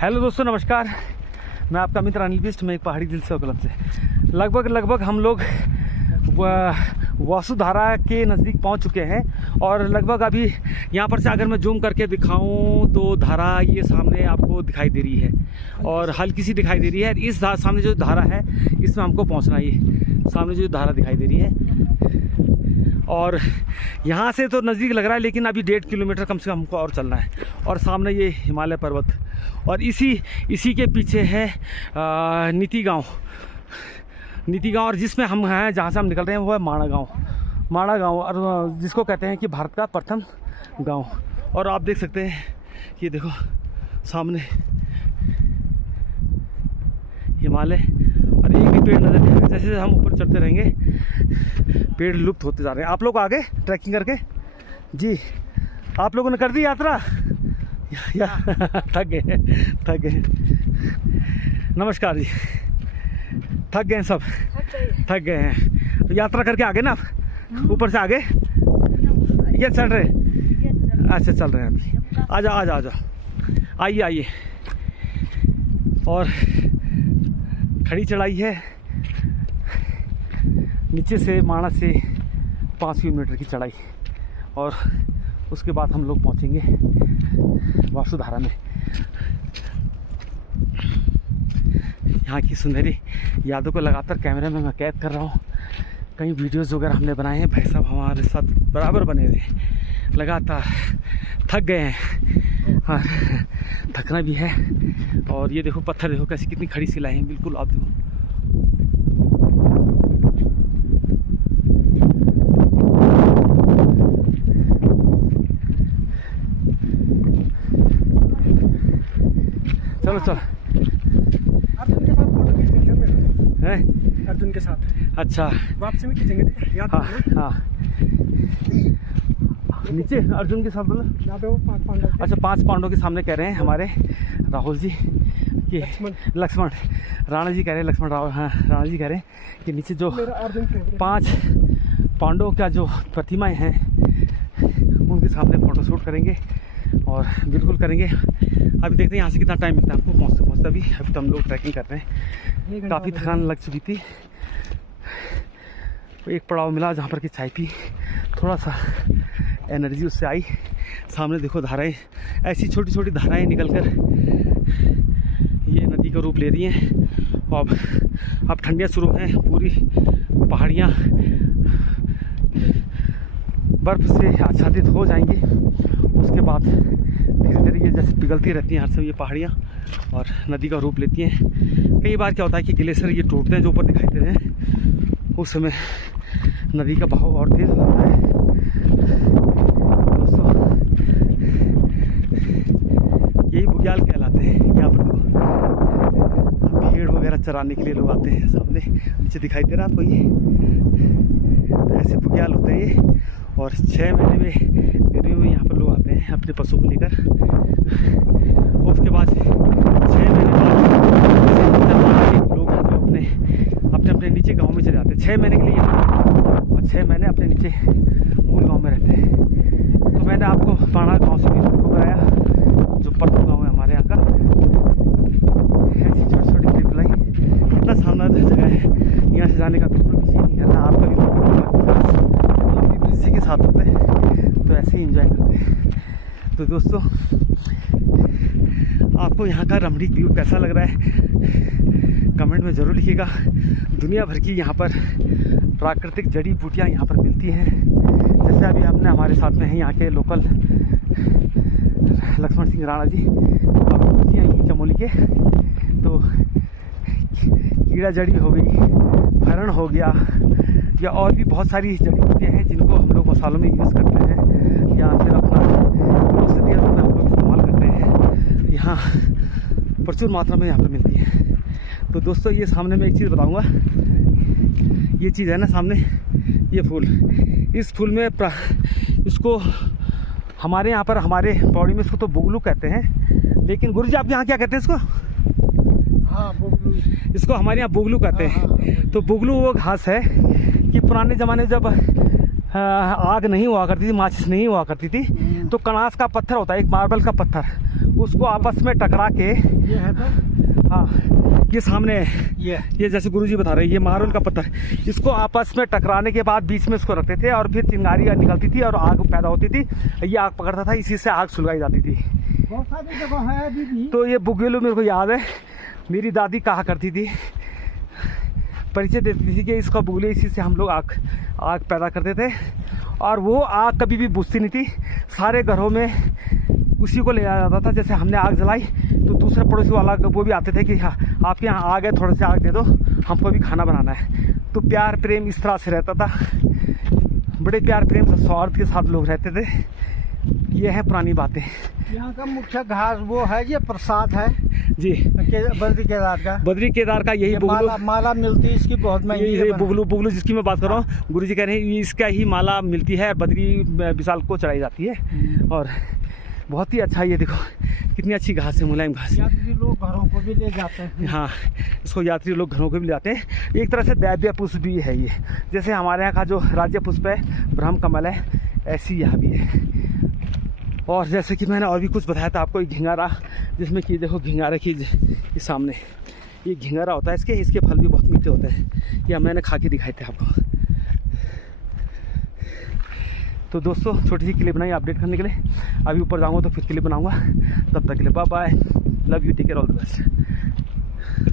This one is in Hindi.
हेलो दोस्तों, नमस्कार। मैं आपका मित्र अनिल बिष्ट। मैं एक पहाड़ी दिल से क्लब से लगभग हम लोग वसुधारा के नज़दीक पहुंच चुके हैं। और लगभग अभी यहाँ पर से अगर मैं जूम करके दिखाऊं तो धारा ये सामने आपको दिखाई दे रही है और हल्की सी दिखाई दे रही है। इस सामने जो धारा है इसमें हमको पहुंचना है। ये सामने जो धारा दिखाई दे रही है और यहाँ से तो नज़दीक लग रहा है, लेकिन अभी 1.5 किलोमीटर कम से कम हमको और चलना है। और सामने ये हिमालय पर्वत और इसी के पीछे है नीति गांव। और जिसमें हम हैं, जहाँ से हम निकल रहे हैं वो है माणा गांव और जिसको कहते हैं कि भारत का प्रथम गांव। और आप देख सकते हैं, ये देखो सामने हिमालय और एक भी पेड़ नजर नहीं आ रहा। जैसे हम ऊपर चढ़ते रहेंगे पेड़ लुप्त होते जा रहे हैं। आप लोग आगे ट्रैकिंग करके जी, आप लोगों ने कर दी यात्रा या थक गए। नमस्कार जी, थक गए सब, थक गए हैं तो यात्रा करके आगे ना आप ऊपर से आगे ये चल रहे। अच्छा चल रहे हैं अभी। आ जाओ आइए। और खड़ी चढ़ाई है नीचे से माणा से 5 किलोमीटर की चढ़ाई और उसके बाद हम लोग पहुंचेंगे वसुधारा में। यहाँ की सुनहरी यादों को लगातार कैमरे में मैं कैद कर रहा हूँ। कई वीडियोज़ वगैरह हमने बनाए हैं, भाई साहब हमारे साथ बराबर बने हुए लगातार। थक गए हैं, हाँ थकना भी है। और ये देखो पत्थर देखो कैसी कितनी खड़ी सिलाई हैं, बिल्कुल आप देखो। चलो अर्जुन के साथ अच्छा वापसी में खींचेंगे याद। हाँ नीचे अर्जुन के साथ बोलो। यहाँ पे वो 5 पांडव। अच्छा 5 पांडवों के सामने कह रहे हैं हमारे राहुल जी कि लक्ष्मण राणा जी कह रहे हैं, लक्ष्मण राव हाँ राणा जी कह रहे हैं कि नीचे जो 5 पांडवों का जो प्रतिमाएं हैं उनके सामने फ़ोटोशूट करेंगे और बिल्कुल करेंगे। अभी देखते हैं यहाँ से कितना टाइम मिलता है हमको पहुँचते अभी तो हम लोग ट्रैकिंग कर रहे हैं। काफ़ी थकान लग चुकी थी। एक पड़ाव मिला जहाँ पर कि चाय पी, थोड़ा सा एनर्जी उससे आई। सामने देखो धाराएं, ऐसी छोटी छोटी धाराएं निकलकर ये नदी का रूप ले रही हैं। और अब ठंडियाँ शुरू हैं, पूरी पहाड़ियाँ बर्फ़ से आच्छादित हो जाएंगी। उसके बाद धीरे धीरे ये जैसे पिघलती रहती हैं हर समय ये पहाड़ियाँ और नदी का रूप लेती हैं। कई बार क्या होता है कि ग्लेशियर ये टूटते हैं जो ऊपर दिखाई दे रहे हैं, उस समय नदी का बहाव और तेज़ हो जाता है। दोस्तों यही बुग्याल कहलाते हैं। यहाँ पर भेड़ वगैरह चराने के लिए लोग आते हैं। सामने नीचे दिखाई दे रहा है आपको ये, तो ऐसे बुग्याल होते हैं ये। और 6 महीने में गर्मियों में यहाँ पर लोग आते हैं अपने पशु को लेकर। उसके बाद 6 महीने बाद लोग हैं जो अपने नीचे गांव में चले जाते हैं 6 महीने के लिए यहाँ, और 6 महीने अपने नीचे मूल गांव में रहते हैं। तो मैंने आपको पाणा गांव से भी रूट कराया जो प्रथम गांव है हमारे यहाँ का। ऐसी छोटी छोटी ट्रिप लाई, कितना शानदार जगह है। यहाँ से जाने का बिल्कुल भी नहीं करना। आपका भी हम भी बिजी के साथ होते हैं तो ऐसे ही इंजॉय करते हैं। तो दोस्तों आपको यहाँ का रमणीक व्यू कैसा लग रहा है कमेंट में ज़रूर लिखिएगा। दुनिया भर की यहाँ पर प्राकृतिक जड़ी बूटियाँ यहाँ पर मिलती हैं। जैसे अभी हमने हमारे साथ में हैं यहाँ के लोकल लक्ष्मण सिंह राणा जी और यहीं चमोली के। तो कीड़ा जड़ी हो गई, फरण हो गया, या और भी बहुत सारी जड़ी बूटियाँ हैं जिनको हम लोग मसालों में यूज़ करते हैं या फिर अपना औषधीय रूप में हम लोग इस्तेमाल करते हैं। यहाँ प्रचुर मात्रा में यहाँ पर मिलती है। तो दोस्तों ये सामने मैं एक चीज़ बताऊँगा, ये चीज़ है ना सामने ये फूल, इस फूल में इसको हमारे यहाँ पर हमारे पौड़ी में इसको तो बुगलू कहते हैं, लेकिन गुरु जी आपके यहाँ क्या कहते हैं इसको? हाँ बुगलू, इसको हमारे यहाँ बुगलू कहते हैं। तो बुगलू वो घास है कि पुराने ज़माने जब आग नहीं हुआ करती थी, माचिस नहीं हुआ करती थी, तो कणास का पत्थर होता है, एक मार्बल का पत्थर, उसको आपस में टकरा के, ये है तो हाँ ये सामने ये जैसे गुरुजी बता रहे हैं, ये मार्बल का पत्थर, इसको आपस में टकराने के बाद बीच में इसको रखते थे और फिर चिंगारी निकलती थी और आग पैदा होती थी। ये आग पकड़ता था, इसी से आग सुलगाई जाती थी। बहुत सारी जगह है दीदी। तो ये बुगेलू मेरे को याद है, मेरी दादी कहा करती थी, परिचय देती थी कि इसका बुगले, इसी से हम लोग आग पैदा करते थे। और वो आग कभी भी बुझती नहीं थी, सारे घरों में उसी को ले जाया जाता था। जैसे हमने आग जलाई तो दूसरे पड़ोसी वाला वो भी आते थे कि हाँ आपके यहाँ आग है, थोड़ा सा आग दे दो, हमको भी खाना बनाना है। तो प्यार प्रेम इस तरह से रहता था, बड़े प्यार प्रेम से सौहार्द के साथ लोग रहते थे। ये है पुरानी बातें। यहाँ का मुख्य घास वो है, ये प्रसाद है जी, बद्री केदार का। बद्री केदार का यही बुगलू, माला मिलती है इसकी, बहुत महंगी यही है। बुगलू जिसकी मैं बात कर रहा हूँ, गुरुजी कह रहे हैं इसका ही माला मिलती है, बद्री विशाल को चढ़ाई जाती है। और बहुत ही अच्छा, ये देखो कितनी अच्छी घास है, मुलायम घास। यात्री लोग घरों को भी ले जाते हैं। हाँ, इसको यात्री लोग घरों को भी ले जाते हैं। एक तरह से दैव्य पुष्प भी है ये, जैसे हमारे यहाँ का जो राज्य पुष्प है ब्रह्म कमल है, ऐसी यहाँ भी है। और जैसे कि मैंने और भी कुछ बताया था आपको, घिंगारा, जिसमें कि देखो घिंगारे की ये सामने ये घिंगारा होता है, इसके फल भी बहुत मीठे होते हैं। ये मैंने खा के दिखाए थे आपको। तो दोस्तों छोटी सी क्लिप बनाई अपडेट करने के लिए, अभी ऊपर जाऊँगा तो फिर क्लिप बनाऊँगा। तब तक के लिए bye bye, love you, take care, all the best.